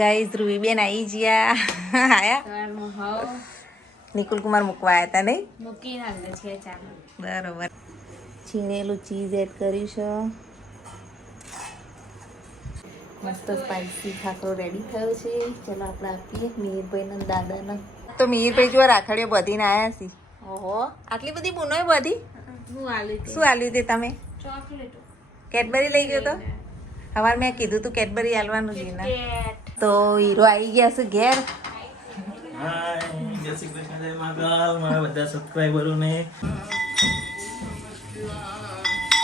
guys Dhruvi બેન આવી ગયા આયા નિકુલ કુમાર મૂકવા આવ્યા હતા નહીં બરોબર છીણેલું ચીઝ એડ કર્યું છે મસ્ત સ્પાઈસી ખાખરો રેડી થયો છે ચલો આપણે આપીએ મિહિરભાઈ ને દાદાને તો મિહિરભાઈ જો રાખડીઓ બધીને આવ્યા છે ઓહો આટલી બધી બુનોય બધી શું આલ્યું તે તમે કેડબરી લઈ ગયો તો હવાર મેં કીધું તું કેડબરી આલવાનું છે ને તો હીરો આવી ગયા છે ઘેર જય શ્રી કૃષ્ણ જય મહાકાલ મારા બધા સબસ્ક્રાઇબરોને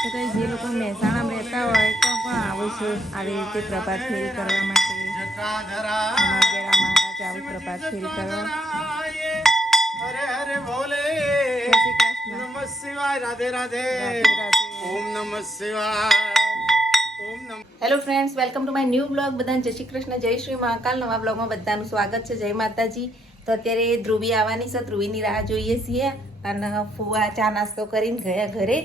તો કઈ જે લોકો મહેસાણામાં રહેતા હોય તો પણ આવું છે આવી રીતે પ્રભાત ફેરી કરવા માટે અમારા ઘેર આ મહારાજ આવું પ્રભાત ફેરી કરવા હરે હરે ભોલે જય શ્રી કૃષ્ણ નમઃ શિવાય રાધે રાધે રાધે રાધે ઓમ નમઃ શિવાય ઓમ નમઃ hello friends welcome to my new blog બધાને જય શ્રી કૃષ્ણ જય શ્રી મહાકાલ નવા બ્લોગમાં બધાનું સ્વાગત છે જય માતાજી તો અત્યારે ધ્રુવી આવવાની છે ધ્રુવીની રાહ જોઈએ છીએ અને ફુવા ચા નાસ્તો કરીને ગયા ઘરે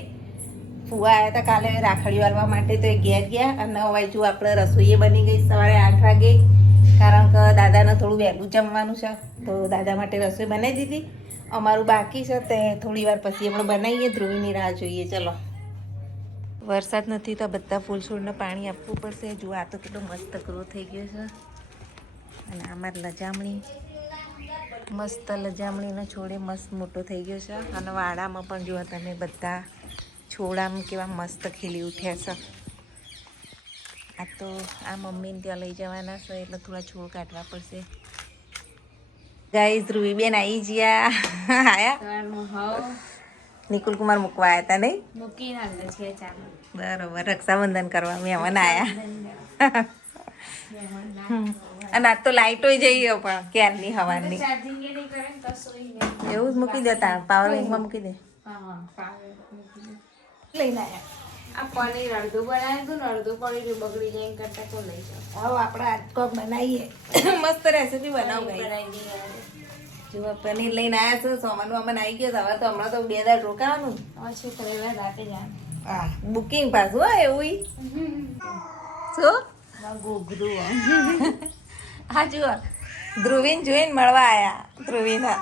ફુવા આવ્યા હતા કાલે રાખડીઓ આલવા માટે તો એ ઘેર ગયા અને હવે જો આપણે રસોઈએ બની ગઈ સવારે 8 વાગે કારણ કે દાદાને થોડું વહેલું જમવાનું છે તો દાદા માટે રસોઈ બનાવી દીધી અમારું બાકી છે તે થોડી વાર પછી આપણે બનાવીએ ધ્રુવીની રાહ જોઈએ ચલો વરસાદ નથી તો બધા ફૂલ છોડને પાણી આપવું પડશે જો આ તો કેટલો મસ્ત ગ્રો થઈ ગયો છે અને આમાં લજામણી મસ્ત લજામણીનો છોડે મસ્ત મોટો થઈ ગયો છે અને વાડામાં પણ જો તમે બધા છોડામાં કેવા મસ્ત ખીલી ઉઠ્યા છે આ તો આ મમ્મીને ત્યાં લઈ જવાના છે એટલે થોડા છોડ કાઢવા પડશે ગાઈસ ધ્રુવી બેન આવી ગયા આયા નિકુલ કુમાર મૂકવા આવ્યા હતા નહીં બરોબર રક્ષાબંધન કરવા મહેમાન આવ્યા અને આજ તો લાઈટો જઈએ પણ ક્યારની હવાની એવું જ મૂકી દેતા પાવર બેંકમાં મૂકી દે લઈને આવ્યા આ પનીર અડધું બનાવ્યું હતું ને અડધું પનીર બગડી જાય કરતા તો લઈ જાઓ હવે આપણે આજ કોક બનાવીએ મસ્ત રેસીપી બનાવી જો પનીર લઈને આવ્યા છો સોમાનું આમાં આવી ગયો હવે તો હમણાં તો 2 દાડ રોકાવાનું શું કરે રાખે જાય હા બુકિંગ પાછું હા એવું શું ઘોઘરું હા જુઓ ધ્રુવીને જોઈને મળવા આવ્યા ધ્રુવીના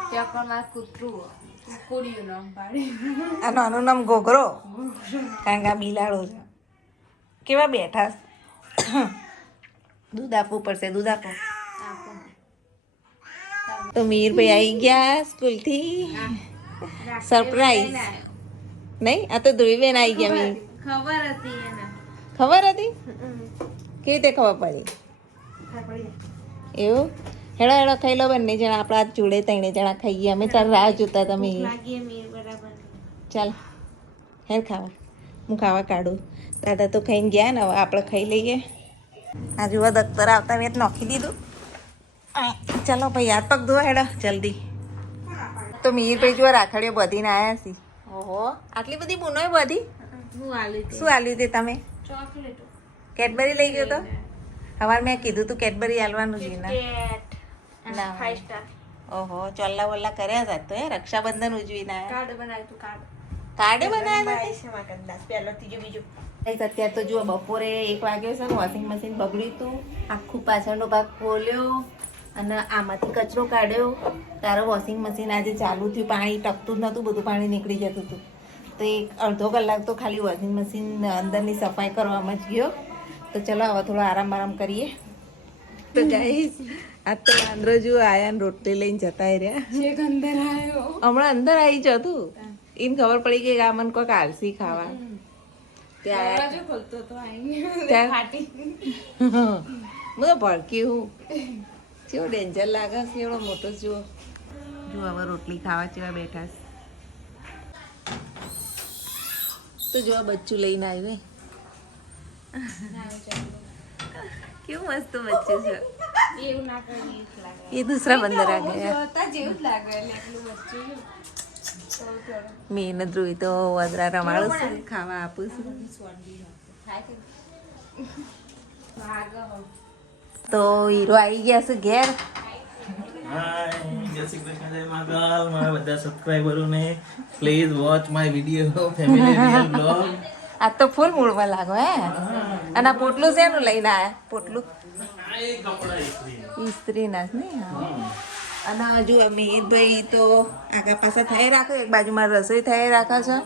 આ નાનું નામ ઘોઘરો કારણ કે આ બિલાડો છે કેવા બેઠા દૂધ આપવું પડશે દૂધ આપો તો મીરભાઈ આવી ગયા સ્કૂલથી સરપ્રાઈઝ નહીં આ તો ધ્રુવીબેન આવી ગયા મીર ખબર હતી કેવી રીતે ખબર પડી એવું હેડો હેડો ખાઈ લો બંને જણા આપણા જોડે 3 જણા ખાઈએ અમે તાર રાહ જોતા તમે ચાલ હેર ખાવા હું ખાવા કાઢું દાદા તો ખાઈને ગયા ને હવે આપણે ખાઈ લઈએ આ જુઓ દખ્તર આવતા વેત નાખી દીધું ચાલો ભાઈ યાદ પગ ધોવા હેડો જલ્દી તો મિહિરભાઈ જો રાખડીઓ બધીને આવ્યા છે ઓહો આટલી બધી બુનોય બધી શું આલ્યું તે તમે કેડબરી લઈ ગયો તો હવાર મેં કીધું તું કેડબરી આલવાનું છે ને ઓહો ચોલ્લા વલ્લા કર્યા હતા તો રક્ષાબંધન ઉજવીને આવ્યા કાર્ડ બનાવ્યા અત્યારે તો જો બપોરે 1 વાગ્યો છે ને વોશિંગ મશીન બગડ્યું હતું આખું પાછળનો ભાગ ખોલ્યો અને આમાંથી કચરો કાઢ્યો તારો વોશિંગ મશીન આજે ચાલુ થયું પાણી ટકતું જ નહોતું બધું પાણી નીકળી જતું હતું તો 1-2 કલાક તો ખાલી વોશિંગ મશીન અંદરની સફાઈ કરવામાં જ ગયો તો ચલો હવે થોડો આરામ કરીએ તો ગાઈસ આજ તો વાંદરો જો આયા ને રોટલી લઈને જતા રહ્યા હમણાં અંદર આવી જતું એને ખબર પડી કે આ મને કોઈક આલસી ખાવા ત્યાં હું તો ભડકી હું કેવો ડેન્જર લાગે છે એવડો મોટો જુઓ જો હવે રોટલી ખાવા જેવા બેઠા તો જો બચ્ચું લઈને આવ્યું કેવું મસ્ત બચ્ચું છે ये दूसरा बंदर आ गया મેં ધ્રુવી તો વદરા રમાડું છું ખાવા આપું છું તો હીરો આવી ગયા છે ઘેર જય શ્રી કૃષ્ણ જય મહાકાલ મારા બધા સબસ્ક્રાઇબરોને please watch my video family real blog આ તો ફૂલ મૂડમાં લાગો હે અને આ પોટલું શેનું લઈને આયા પોટલું આ એ કપડા ઇસ્ત્રી ઇસ્ત્રીના જ નહીં હા અને હજુ મિહિરભાઈ તો આગા પાછા થઈ રાખે એક બાજુમાં રસોઈ થઈ રાખે છે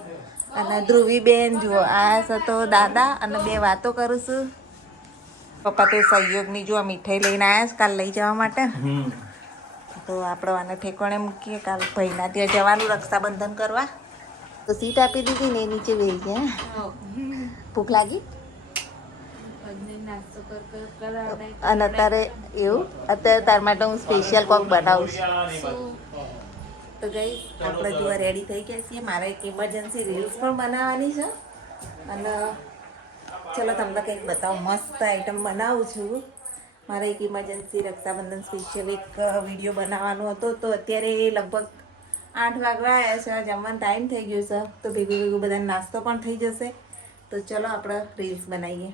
અને ધ્રુવી બેન જુઓ આ છે તો દાદા અને બે વાતો કરું છું પપ્પા તો સહયોગની જો આ મીઠાઈ લઈને આવ્યા છે કાલ લઈ જવા માટે તો આપણે આને ઠેકોણે મૂકીએ કાલ ભાઈના ત્યાં જવાનું રક્ષાબંધન કરવા તો સીટ આપી દીધી ને એ નીચે બેસી ગયા ભૂખ લાગી અને અત્યારે એવું અત્યારે તાર માટે હું સ્પેશિયલ કોક બનાવું છું તો ગઈ આપણે જોવા રેડી થઈ ગયા છીએ મારે એક ઇમરજન્સી રીલ્સ પણ બનાવવાની છે અને ચલો તમને કંઈક બતાવું મસ્ત આઈટમ બનાવું છું મારે એક ઇમરજન્સી રક્ષાબંધન સ્પેશિયલ એક વિડીયો બનાવવાનો હતો તો અત્યારે લગભગ 8 વાગવા આવ્યા છે જમવાનો ટાઈમ થઈ ગયો છે તો ભેગું બધા નાસ્તો પણ થઈ જશે તો ચલો આપણે રીલ્સ બનાવીએ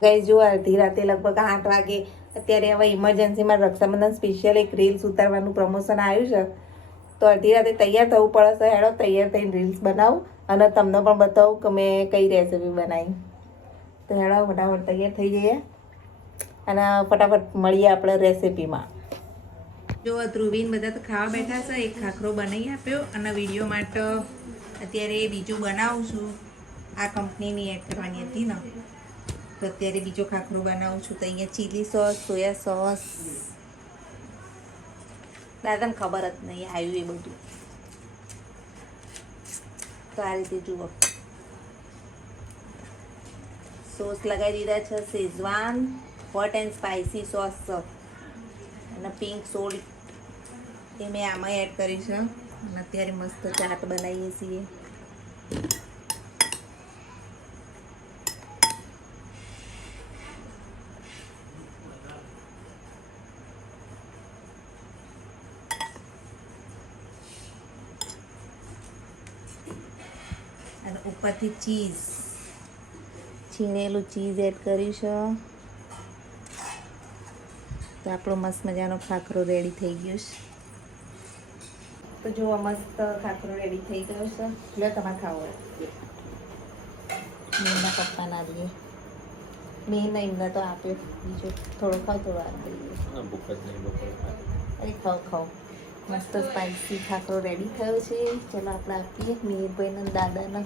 ગઈ જો અડધી રાતે લગભગ 8 વાગે અત્યારે હવે ઇમરજન્સીમાં રક્ષાબંધન સ્પેશિયલ એક રીલ્સ ઉતારવાનું પ્રમોશન આવ્યું છે તો અડધી રાતે તૈયાર થવું પડે છે હેડો તૈયાર થઈને રીલ્સ બનાવું અને તમને પણ બતાવું કે મેં કઈ રેસીપી બનાવી તો હેડો ફટાફટ તૈયાર થઈ જઈએ અને ફટાફટ મળીએ આપણે રેસીપીમાં જો ધ્રુવીન બધા તો ખાવા બેઠા છે એક ખાખરો બનાવી આપ્યો અને વિડીયો માટે અત્યારે બીજું બનાવું છું આ કંપનીની એડ કરવાની હતી ને તો અત્યારે બીજો ખાખરો બનાવું છું તો અહીંયા ચીલી સોસ સોયા સોસ દાદાને ખબર જ નહીં આવ્યું એ બધું તો આ રીતે જુઓ સોસ લગાવી દીધા છે Schezwan hot and spicy sauce છે અને પિંક સોલ્ટ એ મેં આમાં એડ કરી છે અને અત્યારે મસ્ત ચાટ બનાવીએ છીએ અને ઉપરથી ચીઝ છીણેલું ચીઝ એડ કર્યું છે તો આપણો મસ્ત મજાનો ખાખરો રેડી થઈ ગયો છે તો જો મસ્ત ખાખરો રેડી થઈ ગયો છે લે તમારે ખાવો હોય મેં પપ્પાના લઈએ મેં એમને તો આપ્યો બીજો થોડો ખાવ થોડો આપી અરે ખાવ ખાવ મસ્ત સ્પાઇસી ખાખરો રેડી થયો છે ચલો આપણે આપીએ મિહિરભાઈને દાદાને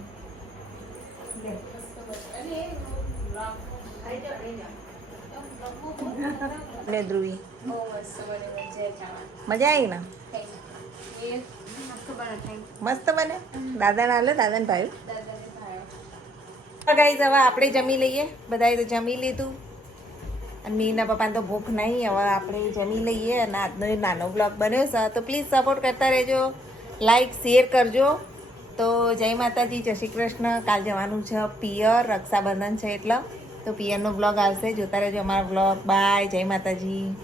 લે ધ્રુવી મજા આવી ને મસ્ત બને દાદાને હાલે દાદાને ભાવ્યું ગાઈસ હવે આપણે જમી લઈએ બધાએ તો જમી લીધું અને મીના પપ્પાને તો ભૂખ નહીં હવે આપણે જમી લઈએ અને આજનો એક નાનો બ્લોગ બન્યો છે તો પ્લીઝ સપોર્ટ કરતા રહેજો લાઈક શેર કરજો તો જય માતાજી જય શ્રી કૃષ્ણ કાલ જવાનું છે પિયર રક્ષાબંધન છે એટલે તો પિયરનો બ્લોગ આવશે જોતા રહેજો અમારો બ્લોગ બાય જય માતાજી